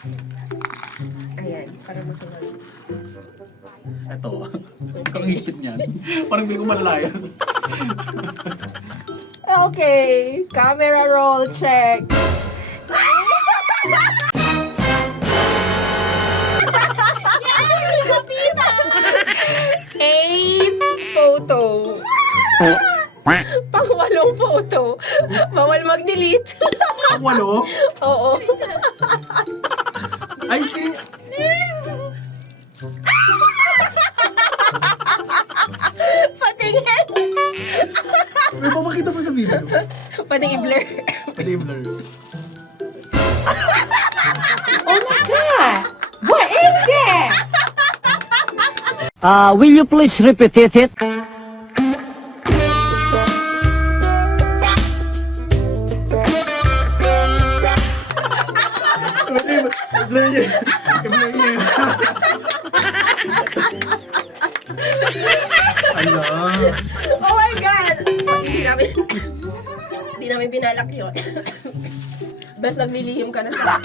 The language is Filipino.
Ayan, para masunod. Ito. Ang higpit niyan. Parang hindi ko malalayan. Okay, camera roll check. Eight photo. Pang-walong photo. Bawal mag-delete. Ang walo. Oo. Ay, screen. Patingin. May papakita pa sa video. Pating i-blur. Pwede yung blur. Will you please repeat it? Blur niya. Blur niya. Ala. Oh my God! Hindi namin binalak yun. Bes naglilihim ka na sa